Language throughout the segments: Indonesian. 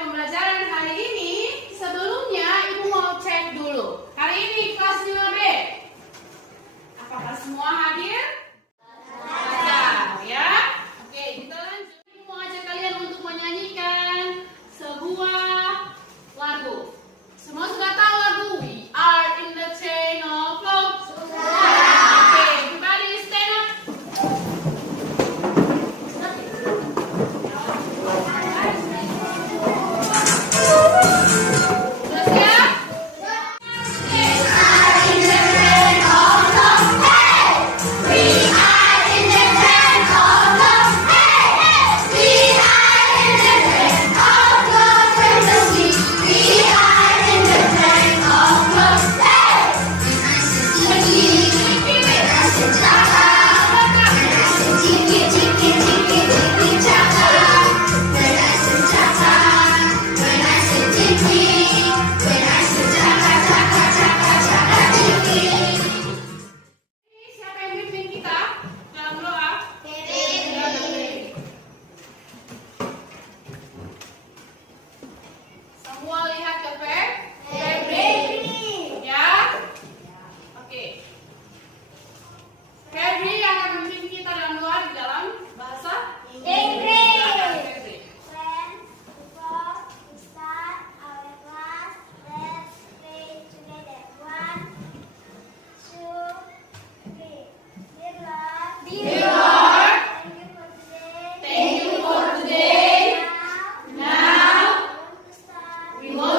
pembelajaran hari ini, sebelumnya Ibu mau cek dulu. Hari ini kelas 5B. Apakah semua hadir? Ada, ya? Oke, kita lanjut. Ibu mau ajak kalian untuk menyanyikan sebuah lagu. Semua sudah tahu lagu We Are in the Chain of Love? Oke, everybody stand up. Semua lihat ke Febri, ya? Oke. Febri yang akan memimpin kita dalam doa di dalam bahasa Inggris. Silakan, Febri. Friends, before we start our class, let's pray together. 1, 2, 3. Dear Lord, Dear Lord, thank you for today. thank you for today. Now, Now, we want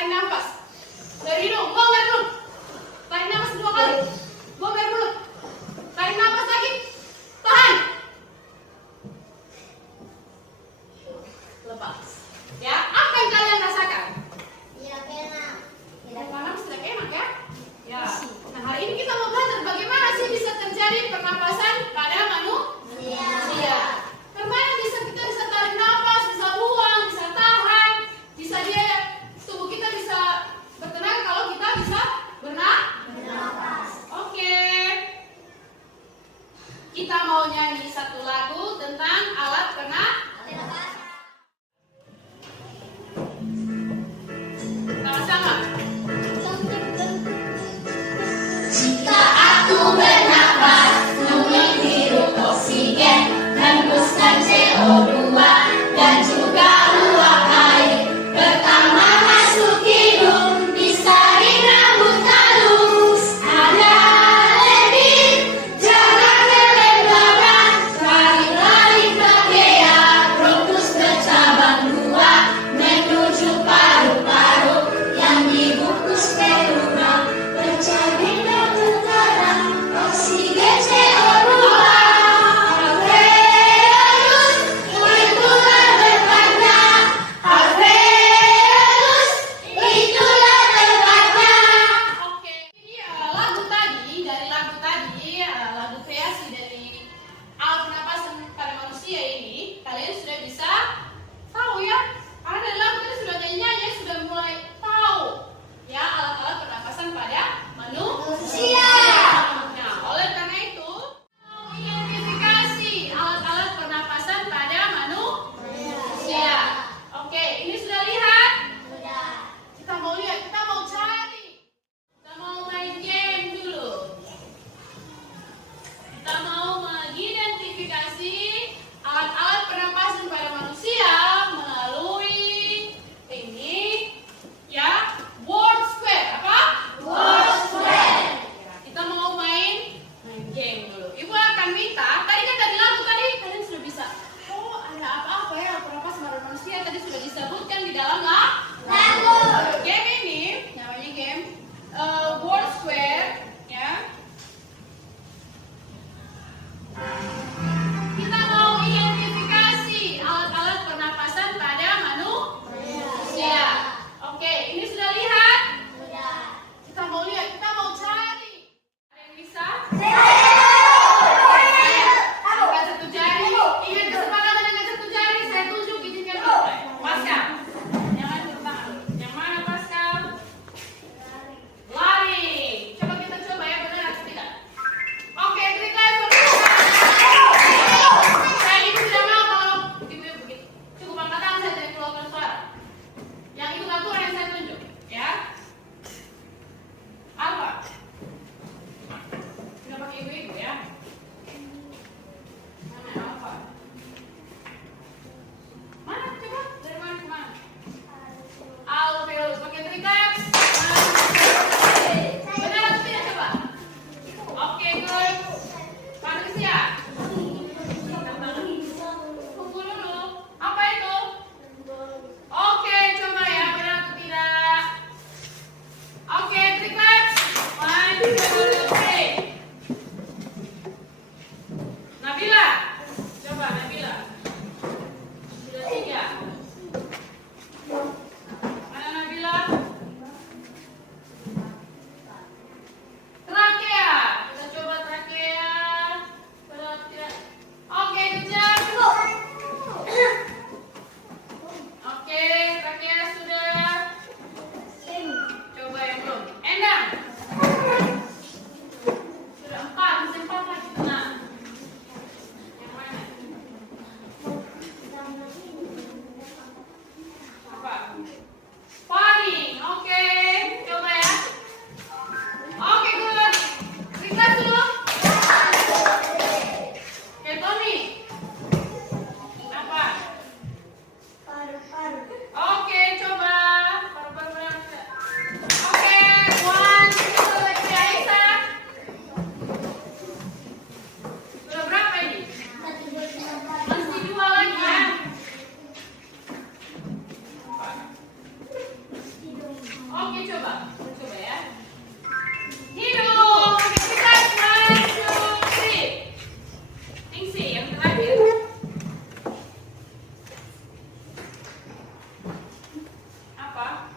tarik nafas. Dari hidung, buang air mulut. Tarik nafas 2 kali. Buang air mulut. Tarik nafas lagi. Tahan. Lepas. Ya, apa yang kalian rasakan? Tidak enak. Tidak panas, tidak enak ya? Ya. Nah, hari ini kita mau belajar bagaimana sih bisa terjadi pernapasan pada manusia. Permainan kita bisa tarik nafas, bisa buang, bisa tahan, bisa tubuh kita bisa bertenaga kalau kita coba. Kita coba ya. Hidung. Kita 1, 2, 3. Ningsi yang terakhir. Apa?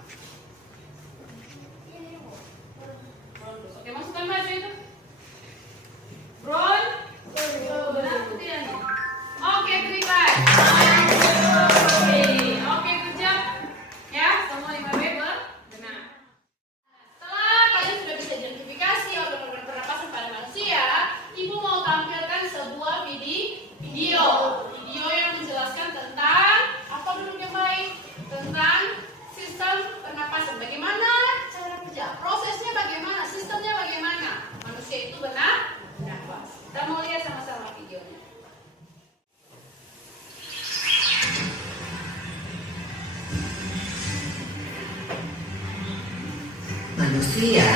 Oke, masukkan baju itu. Brown. Benar atau tidak nih? Oke, terikat. Oke, good job. Ya, semua 5B benar. Setelah kalian sudah bisa identifikasi organ-organ pernapasan pada manusia, Ibu mau tampilkan sebuah video yang menjelaskan tentang apa duduk yang baik, tentang sistem pernapasan. Bagaimana cara kerja, prosesnya bagaimana, sistemnya bagaimana. Manusia itu benar bernafas. Kita mau lihat sama-sama videonya. Manusia,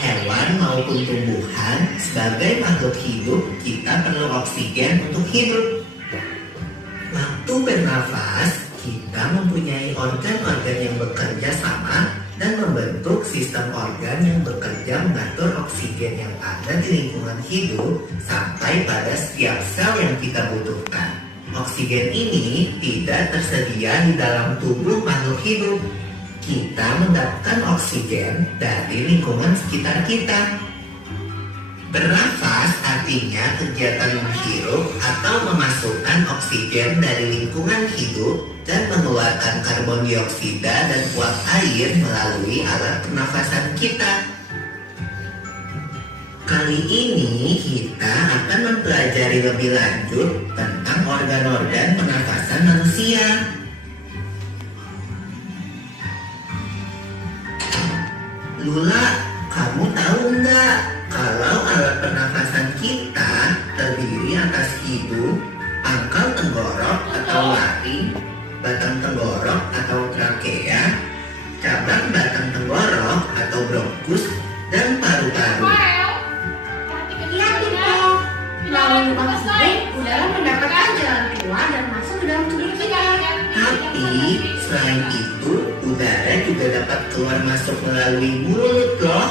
hewan maupun tumbuhan, sebagai makhluk hidup, kita perlu oksigen untuk hidup. Waktu bernafas, kita mempunyai organ-organ yang bekerja sama dan membentuk sistem organ yang bekerja mengatur oksigen yang ada di lingkungan hidup sampai pada setiap sel yang kita butuhkan. Oksigen ini tidak tersedia di dalam tubuh makhluk hidup. Kita mendapatkan oksigen dari lingkungan sekitar kita. Bernafas artinya kegiatan menghirup atau memasukkan oksigen dari lingkungan hidup dan mengeluarkan karbon dioksida dan uap air melalui alat pernafasan kita. Kali ini kita akan mempelajari lebih lanjut tentang organ-organ pernafasan manusia. Lula, kamu tahu nggak kalau alat pernafasan kita terdiri atas hidung, pangkal tenggorok atau laring, batang tenggorok atau trakea, cabang batang tenggorok atau bronkus, dan paru-paru. Melalui lubang hidung, udara mendapatkan jalan keluar dan masuk ke dalam tubuh kita. Tapi selain itu, udara juga dapat keluar masuk melalui mulut loh.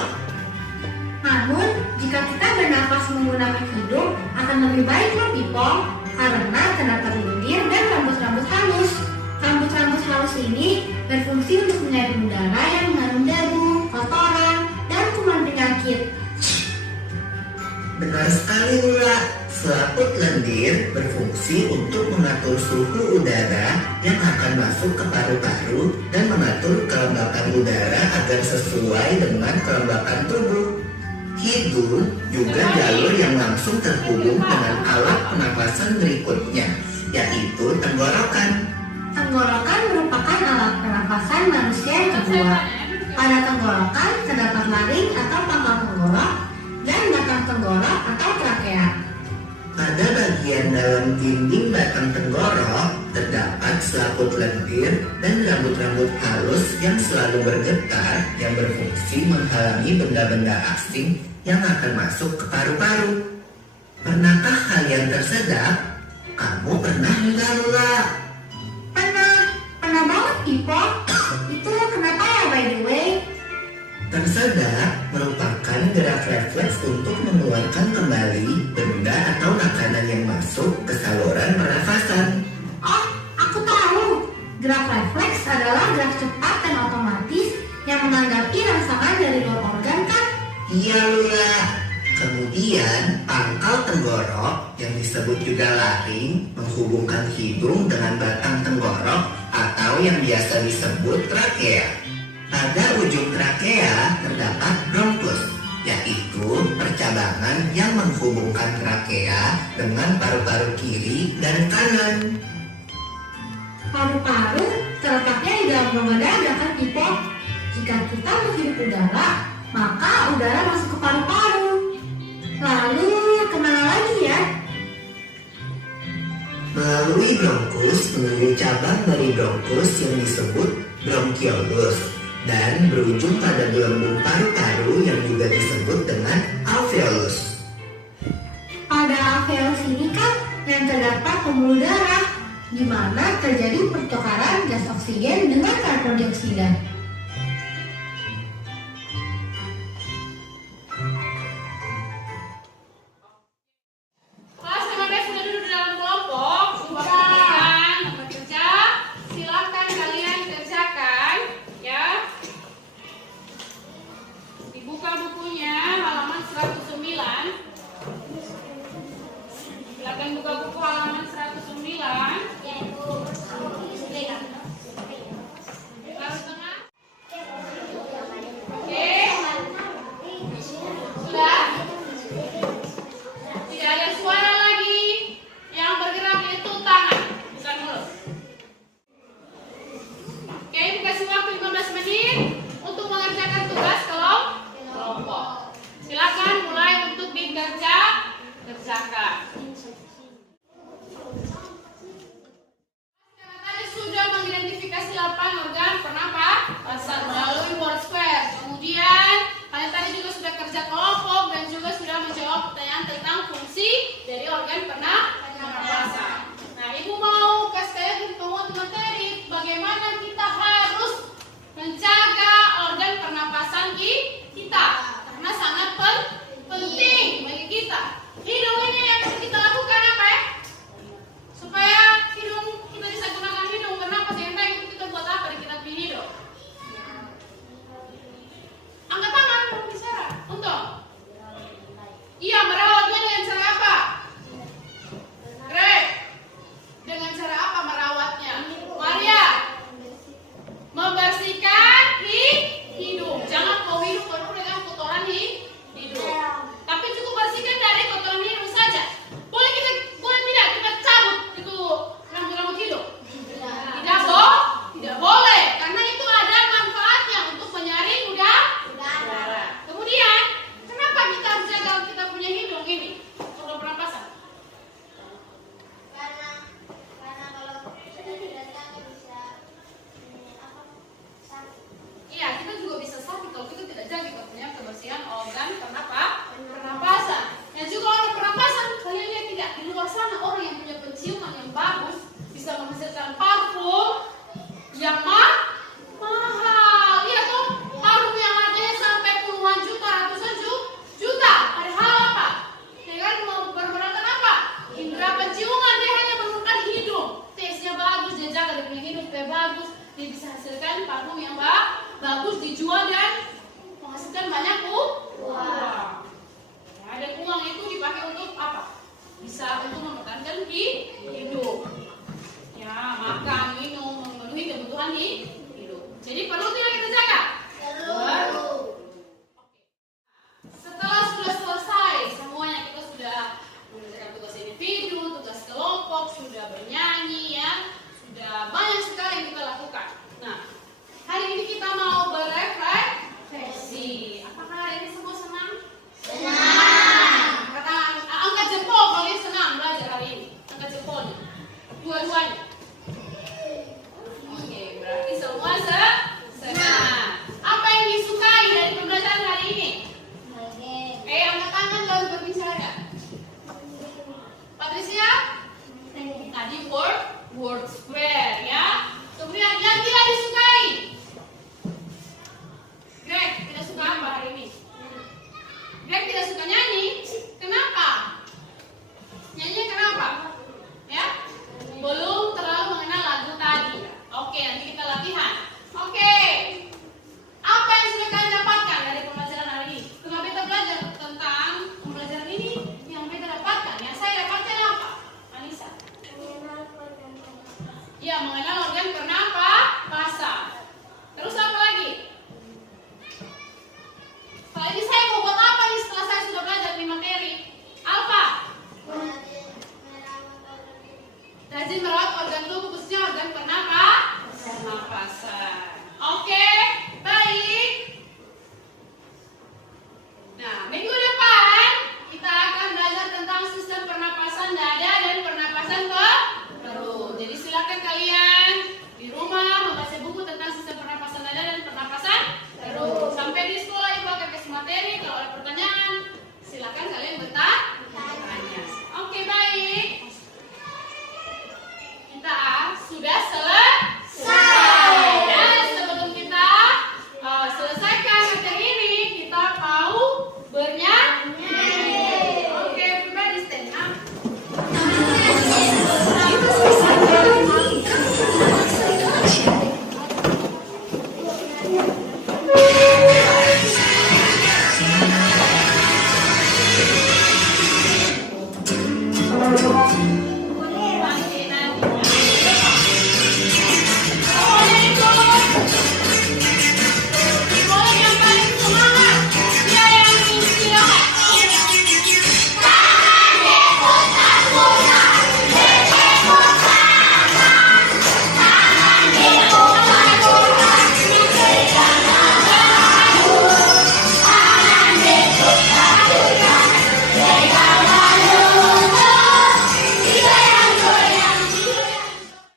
Namun, jika kita bernafas menggunakan hidung, akan lebih baik loh Pipo, karena terdapat lendir dan rambut-rambut halus. Rambut-rambut halus ini berfungsi untuk menyaring udara yang mengandung debu, kotoran, dan kuman penyakit. Benar sekali Lula, selaput lendir berfungsi untuk mengatur suhu udara yang akan masuk ke paru-paru dan mengatur kelembapan udara agar sesuai dengan kelembapan tubuh. Hidung juga jalur yang langsung terhubung dengan alat pernapasan berikutnya, yaitu tenggorokan. Tenggorokan merupakan alat pernapasan manusia yang kedua. Pada tenggorokan terdapat laring atau pangkal tenggorok dan batang tenggorok atau trakea. Pada bagian dalam dinding batang tenggorok terdapat selaput lendir dan rambut-rambut halus yang selalu bergetar yang berfungsi menghalangi benda-benda asing yang akan masuk ke paru-paru. Pernahkah kalian tersedak? Kamu pernah enggak Lula? Pernah banget Pipo. Itu kenapa ya by the way? Tersedak merupakan gerak refleks untuk mengeluarkan kembali benda atau makanan yang masuk ke saluran pernafasan. Oh, aku tahu. Gerak refleks adalah gerak cepat dan otomatis yang menanggapi rangsangan dari luar organ kan? Iya Lula. Kemudian pangkal tenggorok yang disebut juga laring menghubungkan hidung dengan batang tenggorok atau yang biasa disebut trakea. Pada ujung trakea terdapat bronkus, yaitu percabangan yang menghubungkan trakea dengan paru-paru kiri dan kanan. Paru-paru terletaknya di dalam rongga dada kan Pipo? Jika kita menghirup udara, maka udara masuk ke paru-paru. Lalu kemana lagi ya? Melalui bronkus menuju cabang dari bronkus yang disebut bronkiolus dan berujung pada gelembung paru-paru yang juga disebut dengan alveolus. Pada alveolus ini kan yang terdapat pembuluh darah, di mana terjadi pertukaran gas oksigen dengan karbon dioksida.